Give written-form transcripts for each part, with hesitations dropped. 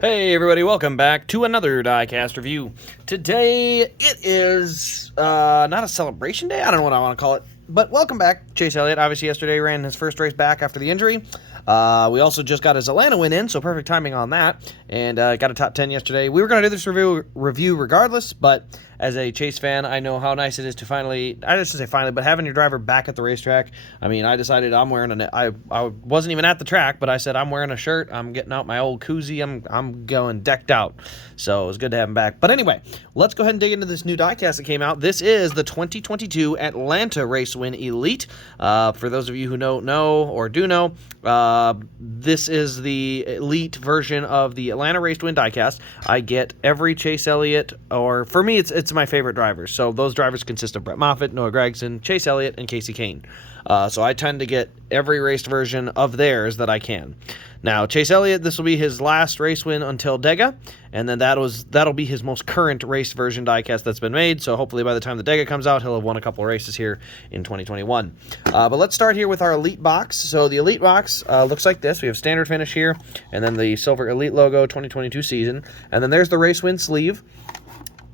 Hey everybody, welcome back to another Diecast review. Today it is not a celebration day, I don't know what I want to call it, but welcome back. Chase Elliott obviously yesterday ran his first race back after the injury. We also just got his Atlanta win in, so perfect timing on that, and got a top 10 yesterday. We were going to do this review regardless, but as a Chase fan, I know how nice it is to finally, I just say finally, but having your driver back at the racetrack. I mean, I decided I'm wearing I wasn't even at the track, but I said I'm wearing a shirt, I'm getting out my old koozie, I'm going decked out. So it was good to have him back. But anyway, let's go ahead and dig into this new diecast that came out. This is the 2022 Atlanta Race Win Elite. For those of you who don't know or do know, this is the elite version of the Atlanta Race Win diecast. I get every Chase Elliott, or for me, it's my favorite drivers. So those drivers consist of Brett Moffitt, Noah Gragson, Chase Elliott, and Casey Kane. So I tend to get every raced version of theirs that I can. Now, Chase Elliott, this will be his last race win until Dega, and then that'll be his most current race version diecast that's been made, so hopefully by the time the Dega comes out, he'll have won a couple of races here in 2021. But let's start here with our Elite box. So the Elite box looks like this. We have standard finish here, and then the silver Elite logo 2022 season, and then there's the race win sleeve.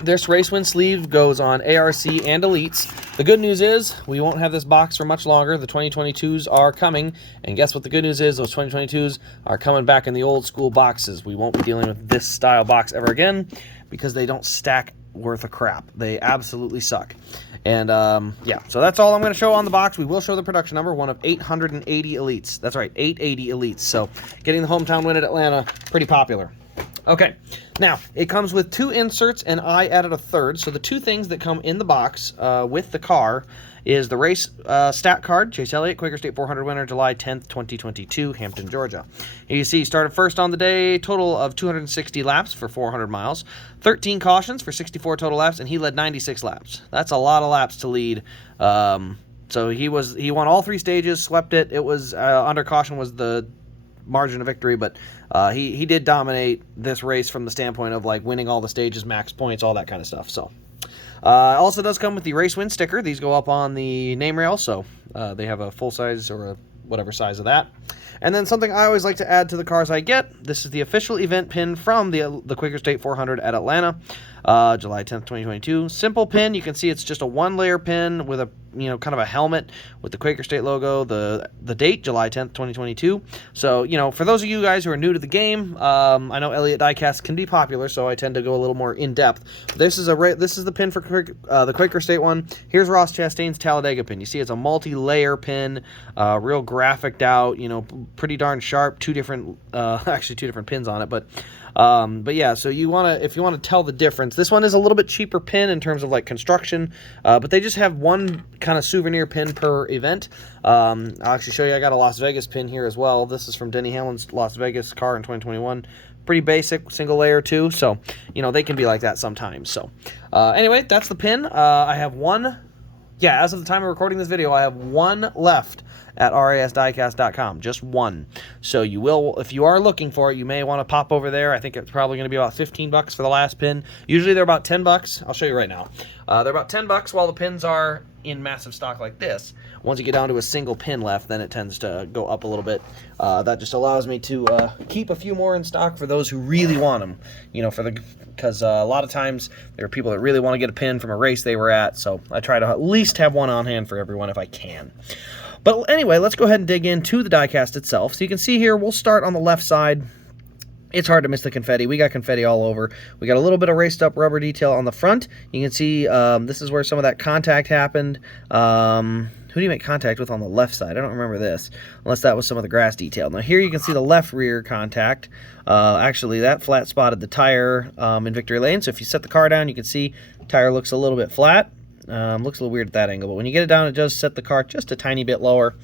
This race win sleeve goes on ARC and Elites. The good news is we won't have this box for much longer. The 2022s are coming, and guess what the good news is? Those 2022s are coming back in the old school boxes. We won't be dealing with this style box ever again because they don't stack worth a crap. They absolutely suck. And yeah, so that's all I'm going to show on the box. We will show the production number, one of 880 Elites. That's right, 880 Elites. So getting the hometown win at Atlanta, pretty popular. Okay, now, it comes with two inserts, and I added a third. So the two things that come in the box with the car is the race stat card, Chase Elliott, Quaker State 400 winner, July 10th, 2022, Hampton, Georgia. Here you see he started first on the day, total of 260 laps for 400 miles, 13 cautions for 64 total laps, and he led 96 laps. That's a lot of laps to lead. So he won all three stages, swept it. It was under caution was the margin of victory, but he did dominate this race from the standpoint of like winning all the stages, max points, all that kind of stuff. So also does come with the race win sticker. These go up on the name rail, so they have a full size or a whatever size of that. And then something I always like to add to the cars I get, this is the official event pin from the Quaker State 400 at Atlanta, July 10th, 2022. Simple pin. You can see it's just a one-layer pin with a kind of a helmet with the Quaker State logo, the date, July 10th, 2022. So, for those of you guys who are new to the game, I know Elliott diecast can be popular, so I tend to go a little more in-depth. This is the pin for the Quaker State one. Here's Ross Chastain's Talladega pin. You see it's a multi-layer pin, real graphicked out, pretty darn sharp, actually two different pins on it, but yeah, so if you want to tell the difference, this one is a little bit cheaper pin in terms of like construction, but they just have one kind of souvenir pin per event. I'll actually show you, I got a Las Vegas pin here as well. This is from Denny Hamlin's Las Vegas car in 2021. Pretty basic, single layer too, so, they can be like that sometimes. So, anyway, that's the pin. I have one, as of the time of recording this video, I have one left at rasdiecast.com, just one. So you will, if you are looking for it, you may want to pop over there. I think it's probably going to be about $15 for the last pin. Usually they're about $10. I'll show you right now. They're about $10 while the pins are in massive stock like this. Once you get down to a single pin left, then it tends to go up a little bit. That just allows me to keep a few more in stock for those who really want them. Because a lot of times there are people that really want to get a pin from a race they were at. So I try to at least have one on hand for everyone if I can. But anyway, let's go ahead and dig into the diecast itself. So you can see here, we'll start on the left side. It's hard to miss the confetti. We got confetti all over. We got a little bit of raced up rubber detail on the front. You can see this is where some of that contact happened. Who do you make contact with on the left side? I don't remember this, unless that was some of the grass detail. Now here you can see the left rear contact. Actually, that flat spotted the tire in victory lane. So if you set the car down, you can see the tire looks a little bit flat. Looks a little weird at that angle, but when you get it down, it does set the car just a tiny bit lower.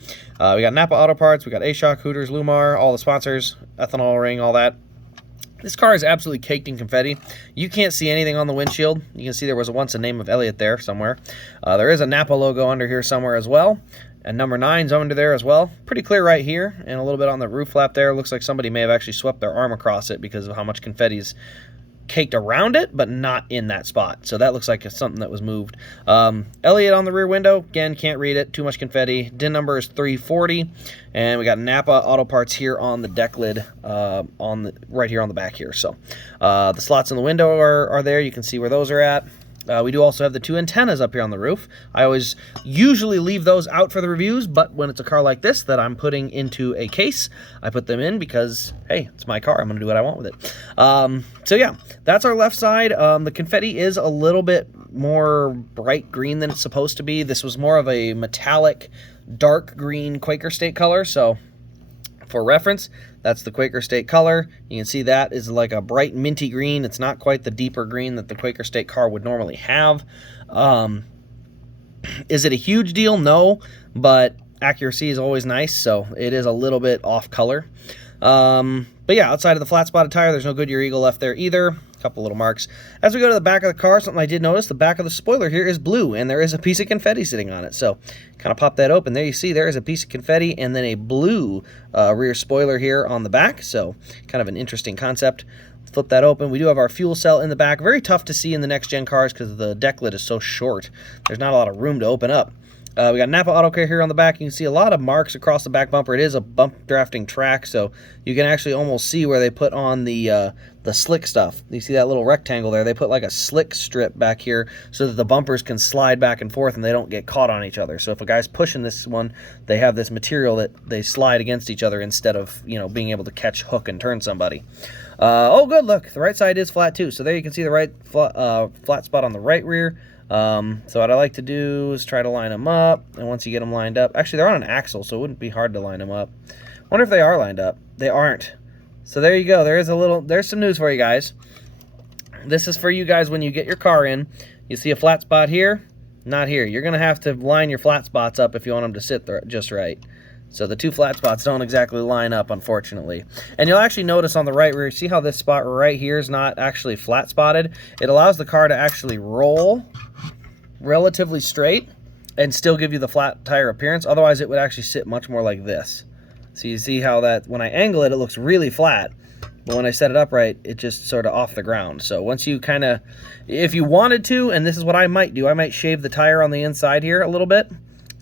We got NAPA Auto Parts, we got A-Shock, Hooters, Lumar, all the sponsors, ethanol ring, all that. This car is absolutely caked in confetti. You can't see anything on the windshield. You can see there was once a name of Elliott there somewhere. There is a NAPA logo under here somewhere as well, and number 9's under there as well. Pretty clear right here, and a little bit on the roof flap there. Looks like somebody may have actually swept their arm across it because of how much confetti's caked around it, but not in that spot. So that looks like it's something that was moved. Elliott on the rear window, again, can't read it, too much confetti. DIN number is 340, and we got NAPA Auto Parts here on the deck lid, right here on the back here. So the slots in the window are there. You can see where those are at. We do also have the 2 antennas up here on the roof. I always usually leave those out for the reviews, but when it's a car like this that I'm putting into a case, I put them in because, hey, it's my car. I'm going to do what I want with it. So yeah, that's our left side. The confetti is a little bit more bright green than it's supposed to be. This was more of a metallic, dark green Quaker State color, so for reference, that's the Quaker State color. You can see that is like a bright minty green. It's not quite the deeper green that the Quaker State car would normally have. Is it a huge deal? No, but accuracy is always nice, so it is a little bit off color. But yeah, outside of the flat spotted tire, there's no Goodyear Eagle left there either. A couple little marks. As we go to the back of the car, something I did notice, the back of the spoiler here is blue, and there is a piece of confetti sitting on it. So kind of pop that open. There you see there is a piece of confetti and then a blue rear spoiler here on the back. So kind of an interesting concept. Flip that open. We do have our fuel cell in the back. Very tough to see in the next gen cars because the deck lid is so short. There's not a lot of room to open up. We got NAPA Auto Care here on the back. You can see a lot of marks across the back bumper. It is a bump drafting track, so you can actually almost see where they put on the slick stuff. You see that little rectangle there? They put like a slick strip back here so that the bumpers can slide back and forth and they don't get caught on each other. So if a guy's pushing this one, they have this material that they slide against each other instead of, you know, being able to catch, hook, and turn somebody. Oh, good, look, the right side is flat too. So there you can see the right flat spot on the right rear. So what I like to do is try to line them up, and once you get them lined up, actually they're on an axle, so it wouldn't be hard to line them up. Wonder if they are lined up. They aren't. So there you go. There's some news for you guys. This is for you guys when you get your car in. You see a flat spot here, not here. You're gonna have to line your flat spots up if you want them to sit there just right. So the 2 flat spots don't exactly line up, unfortunately. And you'll actually notice on the right rear, see how this spot right here is not actually flat spotted? It allows the car to actually roll relatively straight and still give you the flat tire appearance. Otherwise, it would actually sit much more like this. So you see how that, when I angle it, it looks really flat. But when I set it upright, it just sort of off the ground. So once you kind of, if you wanted to, and this is what I might do, I might shave the tire on the inside here a little bit,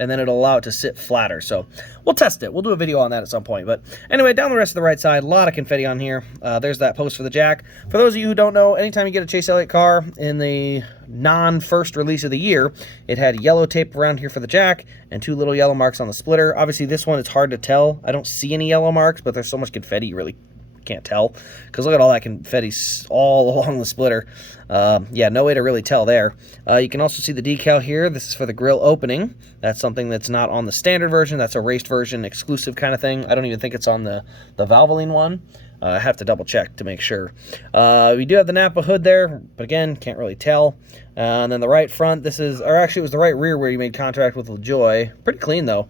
and then it'll allow it to sit flatter. So we'll test it. We'll do a video on that at some point. But anyway, down the rest of the right side, a lot of confetti on here. There's that post for the jack. For those of you who don't know, anytime you get a Chase Elliott car in the non-first release of the year, it had yellow tape around here for the jack and 2 little yellow marks on the splitter. Obviously, this one, it's hard to tell. I don't see any yellow marks, but there's so much confetti, you really can't tell, because look at all that confetti all along the splitter. Yeah, no way to really tell there. You can also see the decal here. This is for the grill opening. That's something that's not on the standard version. That's a raced version, exclusive kind of thing. I don't even think it's on the Valvoline one. I have to double check to make sure. We do have the NAPA hood there, but again, can't really tell. And then the right front, this is, or actually it was the right rear where he made contact with LaJoy. Pretty clean though.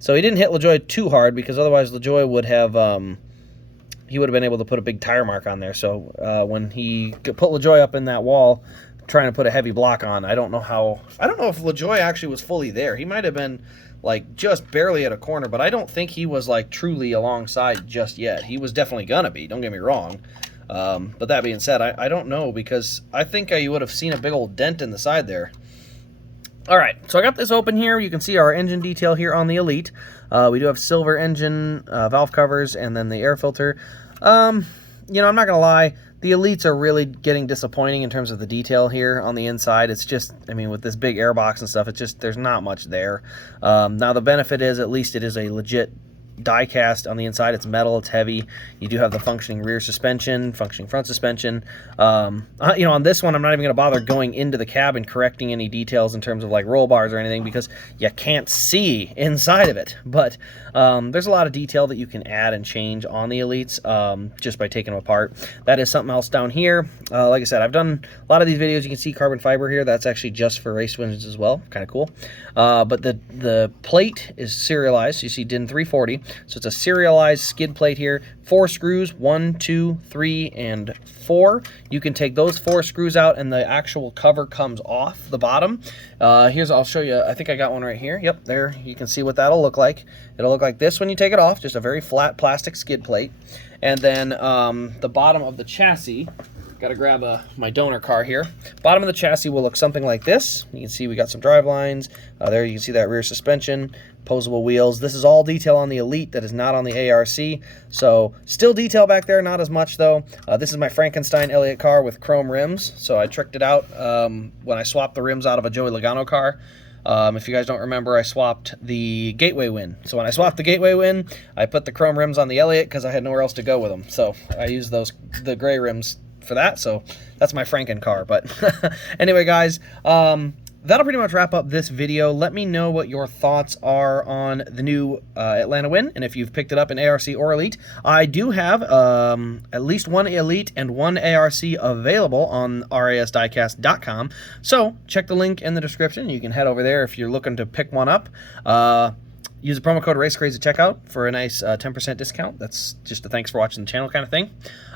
So he didn't hit LaJoy too hard, because otherwise LaJoy would have, he would have been able to put a big tire mark on there. So when he put LaJoy up in that wall trying to put a heavy block on, I don't know if LaJoy actually was fully there. He might have been like just barely at a corner, but I don't think he was like truly alongside just yet. He was definitely gonna be, don't get me wrong. But that being said, I don't know, because I think you would have seen a big old dent in the side there. All right, so I got this open here. You can see our engine detail here on the Elite. We do have silver engine, valve covers, and then the air filter. You know, I'm not going to lie, the Elites are really getting disappointing in terms of the detail here on the inside. It's just, I mean, with this big airbox and stuff, it's just, there's not much there. Now, the benefit is, at least it is a legit die-cast on the inside. It's metal, it's heavy. You do have the functioning rear suspension, functioning front suspension. You know, on this one, I'm not even going to bother going into the cab and correcting any details in terms of like roll bars or anything, because you can't see inside of it. But there's a lot of detail that you can add and change on the Elites just by taking them apart. That is something else down here. Like I said, I've done a lot of these videos. You can see carbon fiber here. That's actually just for race engines as well. Kind of cool. But the plate is serialized. You see DIN 340. So it's a serialized skid plate here. 4 screws, 1, 2, 3, and 4. You can take those 4 screws out and the actual cover comes off the bottom. I'll show you. I think I got one right here. Yep, there. You can see what that'll look like. It'll look like this when you take it off, just a very flat plastic skid plate. And then the bottom of the chassis got to grab my donor car here. Bottom of the chassis will look something like this. You can see we got some drive lines. There you can see that rear suspension, posable wheels. This is all detail on the Elite that is not on the ARC. So still detail back there, not as much though. This is my Frankenstein Elliott car with chrome rims. So I tricked it out when I swapped the rims out of a Joey Logano car. If you guys don't remember, I swapped the Gateway Win. So when I swapped the Gateway Win, I put the chrome rims on the Elliott because I had nowhere else to go with them. So I used the gray rims for that. So that's my Franken car. But anyway, guys, that'll pretty much wrap up this video. Let me know what your thoughts are on the new Atlanta Win, and if you've picked it up in ARC or Elite. I do have at least one Elite and one ARC available on rasdiecast.com, so check the link in the description. You can head over there if you're looking to pick one up. Use the promo code RaceCrazy at checkout for a nice 10% discount. That's just a thanks for watching the channel kind of thing.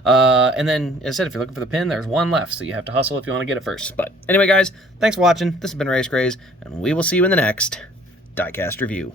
And then, as I said, if you're looking for the pin, there's one left, so you have to hustle if you want to get it first. But anyway, guys, thanks for watching. This has been RaceCrazy, and we will see you in the next Diecast review.